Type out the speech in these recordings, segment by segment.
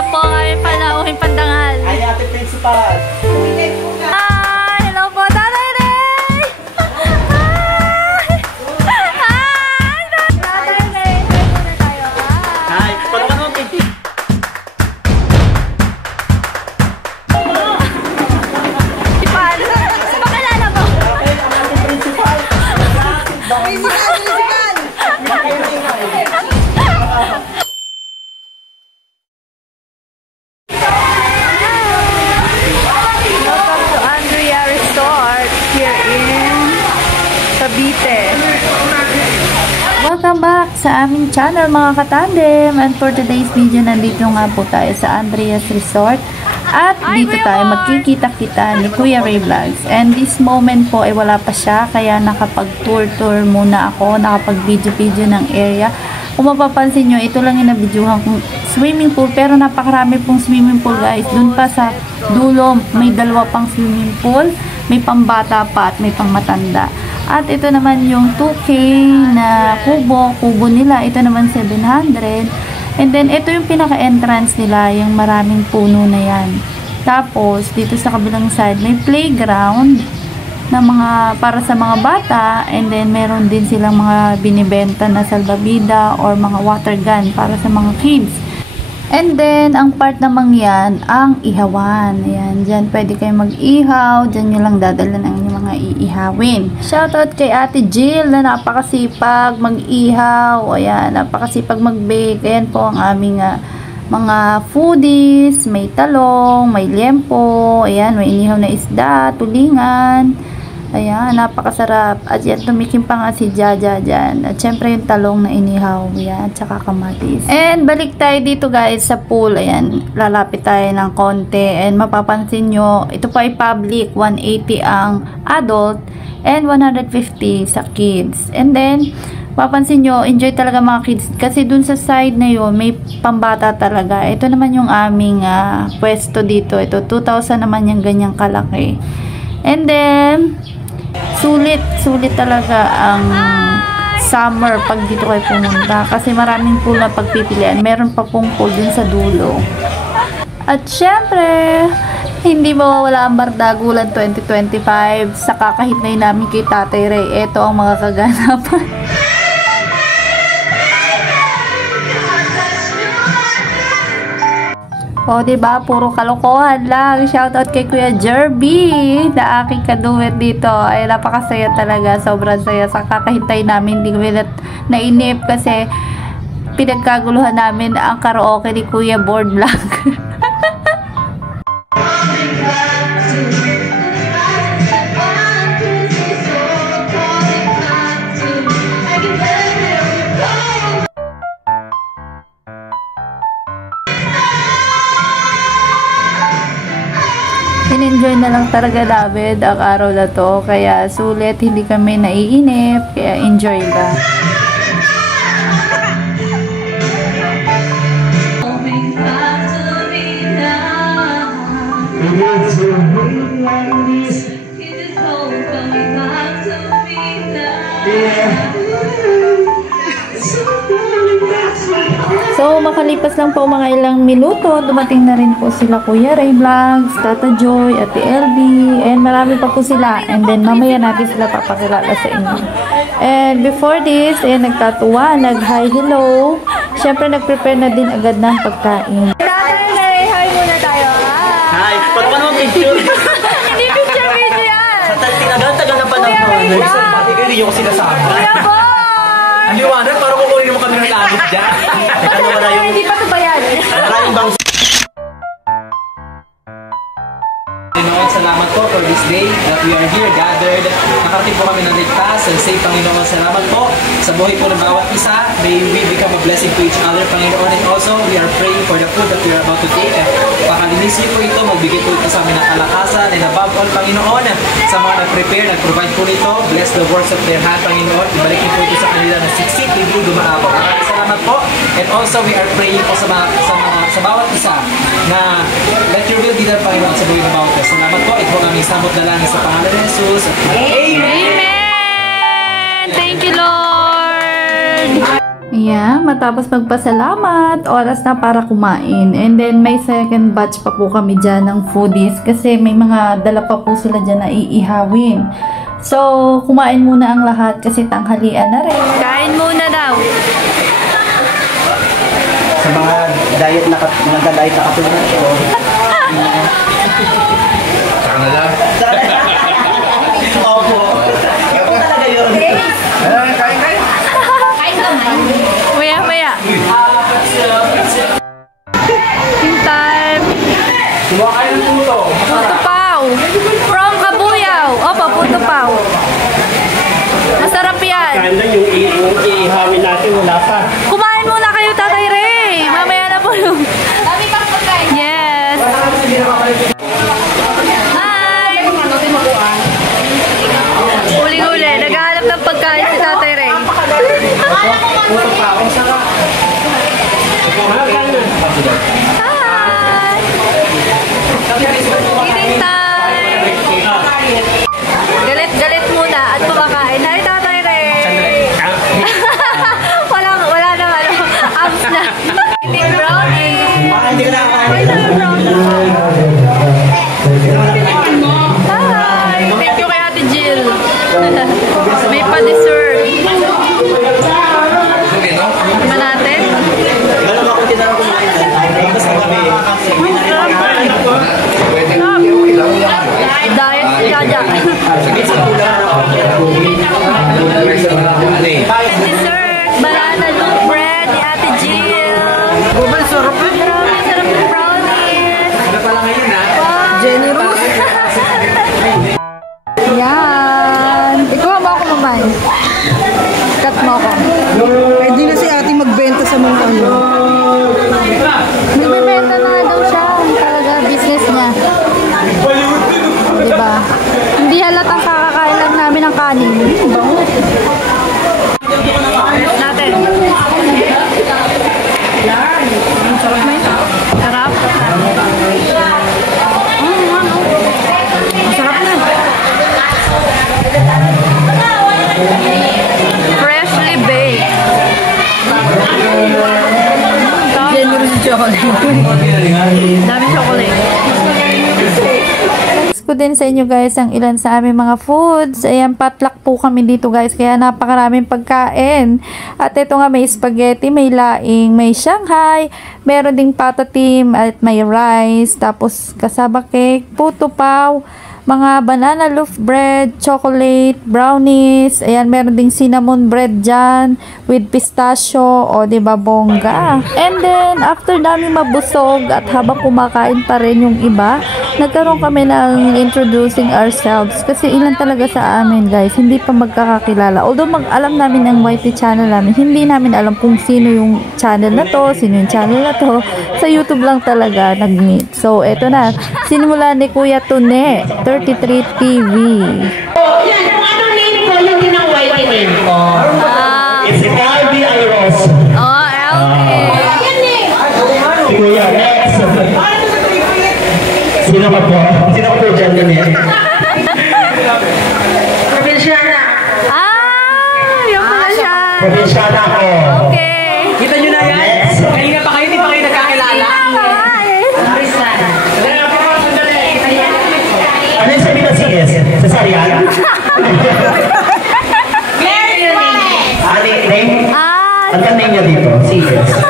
Yan po ang aming panauhing pandangal. Ay, ate principal. Hi! Hello po, Tatay Ray! Hi! Hi! Tatay Ray! Hi muna tayo. Hi! Paano mo, Pinky? Paano? Pakilala mo? Okay, ang ate principal. Welcome back sa aming channel mga katandem, and for today's video nandito nga po tayo sa Andrea's Resort at dito tayo magkikita-kita ni Kuya Ray Vlogs, and this moment po ay wala pa siya kaya nakapag-tour muna ako, nakapag-video ng area. Kung mapapansin nyo, ito lang yung nabidyohan kong swimming pool, pero napakarami pong swimming pool guys. Doon pa sa dulo may dalawa pang swimming pool, may pambata pa at may pangmatanda. At ito naman yung 2K na kubo nila. Ito naman 700. And then, ito yung pinaka-entrance nila, yung maraming puno na yan. Tapos, dito sa kabilang side, may playground na para sa mga bata. And then, meron din silang mga binibenta na salbabida or mga water gun para sa mga kids. And then, ang part namang yan, ang ihawan. Ayan, dyan pwede kayo mag-ihaw. Dyan nyo lang dadala ng inyong mga iihawin. Shoutout kay Ate Jill na napakasipag mag-ihaw. Ayan, napakasipag mag-bake. Ayan po ang aming mga foodies. May talong, may liempo. Ayan, may inihaw na isda, tulingan. Ayan, napakasarap. At yan, tumikim pa nga si Jaja dyan. At syempre yung talong na inihaw. Ayan, tsaka kamatis. And balik tayo dito guys sa pool. Ayan, lalapit tayo ng konti. And mapapansin nyo, ito pa ay public. 180 ang adult and 150 sa kids. And then, papansin nyo, enjoy talaga mga kids. Kasi dun sa side na yun, may pambata talaga. Ito naman yung aming pwesto dito. Ito, 2,000 naman yung ganyang kalaki. And then, sulit talaga ang summer pag dito kayo pumunta kasi maraming pool na pagpipilian. Meron pa pong pool din sa dulo. At syempre, hindi mawawala ang Bardagulan 2025 sa kakahitnay namin kay Tatay Ray. Ito ang mga kaganapan. O, diba? Puro kalokohan lang. Shoutout kay Kuya Jerby na aking kaduwet dito. Ay, napakasaya talaga. Sobrang saya. Sa kakahintay namin, hindi kami nainip kasi pinagkaguluhan namin ang karaoke ni Kuya Board Vlog. In-enjoy na lang talaga namin ang araw na to. Kaya sulit, hindi kami naiinip. Kaya enjoy lang. So, makalipas lang po mga ilang minuto, dumating na rin po sila Kuya Ray Vlogs, Tata Joy, Ate LB, and marami pa po sila. And then, mamaya natin sila papakilala sa inyo. And before this, nagtatuwa, nag-hi, hello. Siyempre, nag-prepare na din agad ng pagkain. Tata Ray, hi muna tayo. Hi! Paano mo picture? Hindi picture video yan. Sa tagal na pa ng hindi nyo ko sinasama. Kuya Boy! Ang liwanag, parang kukunin mo kami ng langit dyan. Ano wala yung... Hindi pa ito ba yan? Maraming bang... Panginoon, salamat po for this day that we are here gathered. Nakarating po kami ng ligtas and safe, Panginoon. Salamat po sa buhay po ng bawat isa. May we become a blessing to each other, Panginoon. And also, we are praying for the food that we are about to take. Pakalinisin po ito, magbigay po ito sa amin ng kalakasan. And above all, Panginoon, sa mga nag-prepare, nag-provide po nito, bless the works of their hand, Panginoon. Ibalik niyo po ito sa kanila na siksik, hindi dumaabot. Maraming salamat po. And also, we are praying po sa bawat isa na let your will be done, Panginoon, sa buhay ng bawat isa. Salamat po. Ito po kami samot na lang sa pangalan ni Jesus. Amen! Amen! Thank you, Lord! Ayan, matapos magpasalamat, oras na para kumain. And then, may second batch pa po kami dyan ng foodies kasi may mga dala pa po sila dyan na iihawin. So, kumain muna ang lahat kasi tanghalian na rin. Kain muna daw. Sa mga diet na nagda-diet na katulad ko. Saka na lang. Opo. Ito talaga yun. Kain. Maya. King time. Kuha kayo ng puto. Puto pao. From Kabuyaw. Opo, puto pao. Masarap yan. Kanda yung ihawin natin, wala pa. Kumain muna kayo, Tatay Ray. Mamaya na po yung... Dami pang pagkain. Yes. Hi. Uli-uli. Naghahanap ng pagkain si Tatay Ray. Puto pa ako. Saka. Hi. Eating time. Galit muna at kumakain. Hi, Tatay Ray. Wala na abs na. Eating brownie. Hindi ko nakakain. Hi, thank you kay Ate Jill. May pa-dessert. Ba natin? Alam ako tinanong kumain. Basta kami. Diet si Jaja. Dessert, banana loaf bread ni Ate Jill. Sarap ng brownies. Ano pala ngayon ha? Generous. Yan. Ikaw ba ako mamay? Cut mo ako. Pwede na si ate magbenta sa mga ano. Nagbebenta na daw siya. Talaga, business niya. Diba? Hindi halatang kakakain lang namin ng kanin. Bango. Natin. Sarap. Masarap na. Freshly baked. Generous chocolate. Dami chocolate. Ko din sa inyo guys ang ilan sa aming mga foods. Ayan, potluck po kami dito guys. Kaya napakaraming pagkain. At ito nga may spaghetti, may laing, may Shanghai, meron ding patatim at may rice. Tapos kasaba cake, puto pao, mga banana loaf bread, chocolate, brownies. Ayan, meron ding cinnamon bread dyan with pistachio. O, diba, bongga. And then, after namin mabusog at habang kumakain pa rin yung iba, nagkaroon kami ng introducing ourselves. Kasi ilan talaga sa amin, guys, hindi pa magkakakilala. Although alam namin ang YT channel namin, hindi namin alam kung sino yung channel na to, sino yung channel na to. Sa YouTube lang talaga nag-meet. So, eto na. Sinimula ni Kuya Tune, 33 TV. Yan, kung anong name ko, yun din ang white name ko. It's LB Iros. Oh, LB. Si Kuya, next. Sino ka po? Sino ka po dyan din eh? Probinsyana. Yung pala siya. Probinsyana ko. Okay. Kita nyo na yan? Kanina pa kayo, di pa kayo nagkakilala? Ano yung sabi na CS? Sa Sarian? Ano yung name? Ano yung name niya dito? CS.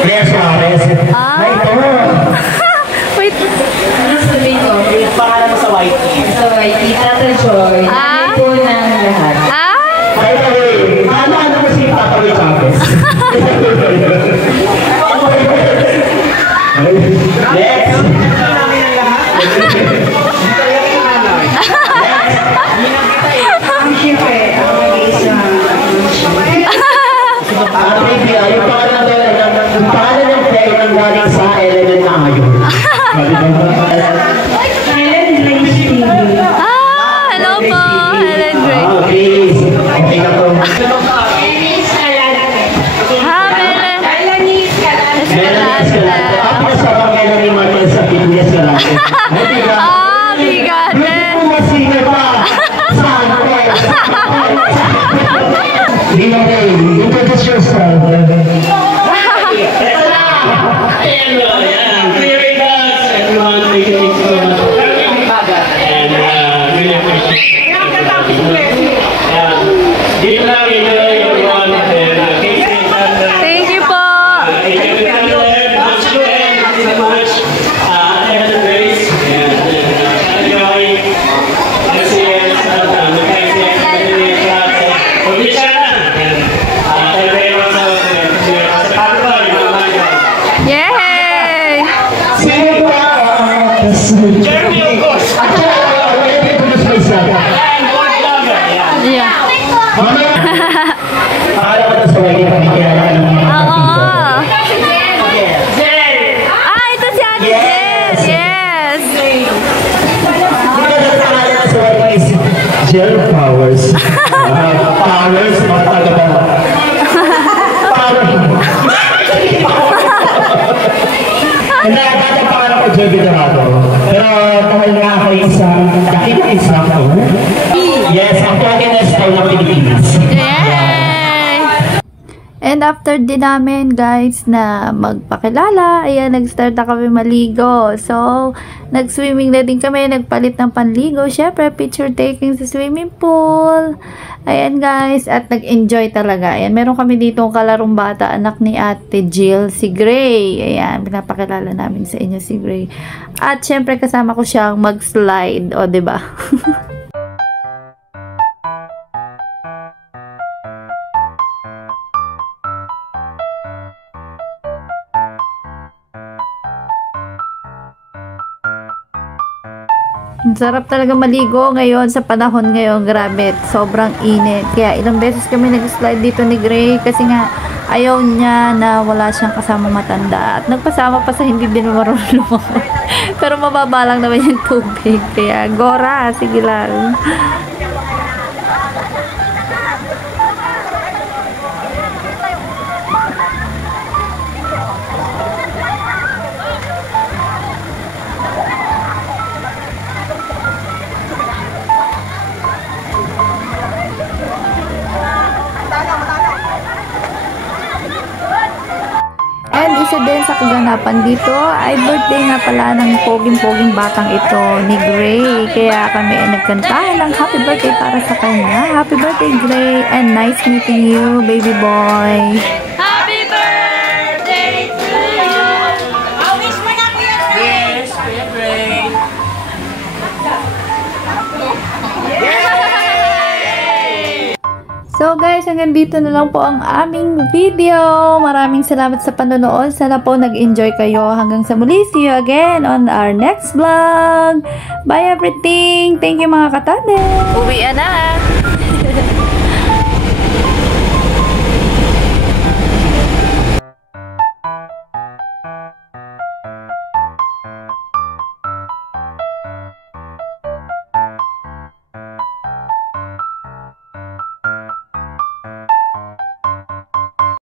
Claire Suarez. Ay, ito. Wait. Yung pangalan mo sa YT. So, white, Ate Joy. Nanay po ng lahat. By the way, ano mo si Tatawid Chavez? Next. Siyempre, ang mag-isa. Yung pangalan ng player ng galing sa element na ngayon. Helen Grace TV. Hello po. Helen Grace. Please. Okay na po. Denise Calante. Helen. Melanie Calante. Melanie Escalante. Ako sa mga Melanie Martin sa Pilipinas Escalante. Bigat. Masina pa. Saan ko? Hindi mo Ayan. Dito lang, enjoy everyone. Thank you po. Yay! Jeremy, of course. Yeah. Akala ko ito sa way na pagkikilala ka ng mga Oo. Ah, ito si Ate Yes. Jen. Yes. Hindi ka na pangalan sa way is Gel Powers. Powers, mga taga ba? Powers. Hindi, ang pangalan ko Joby Donato. Pero dahil nga ako isang dakit instructor, yes, ang pokiness daw ng Pilipinas. Yay! And after din namin guys na magpakilala, ayan, nag-start na kami maligo. So, nag-swimming na din kami, nagpalit ng panligo. Syempre, picture taking sa swimming pool. Ayan guys, at nag-enjoy talaga. Ayan, meron kami dito kalarong bata, anak ni Ate Jill, si Gray. Ayan, pinapakilala namin sa inyo si Gray. At syempre, kasama ko siyang mag-slide. O, diba? Ang sarap talaga maligo ngayon sa panahon ngayon, grabe, sobrang init. Kaya ilang beses kami nag-slide dito ni Gray kasi nga ayaw niya na wala siyang kasama matanda. At nagpasama pa sa hindi din marunong lumangoy. Pero mababa lang naman yung tubig. Kaya Gora, sige lang. And isa din sa kaganapan dito ay birthday nga pala ng poging-poging batang ito ni Gray. Kaya kami ay nagkantahan ng happy birthday para sa kanya. Happy birthday Gray and nice meeting you baby boy. Happy birthday to you! Wish mo na Kuya Ray! Yes, Kuya Gray. So guys, hanggang dito na lang po ang aming video. Maraming salamat sa panonood. Sana po nag-enjoy kayo. Hanggang sa muli. See you again on our next vlog. Bye everything. Thank you mga katane. Uwi na.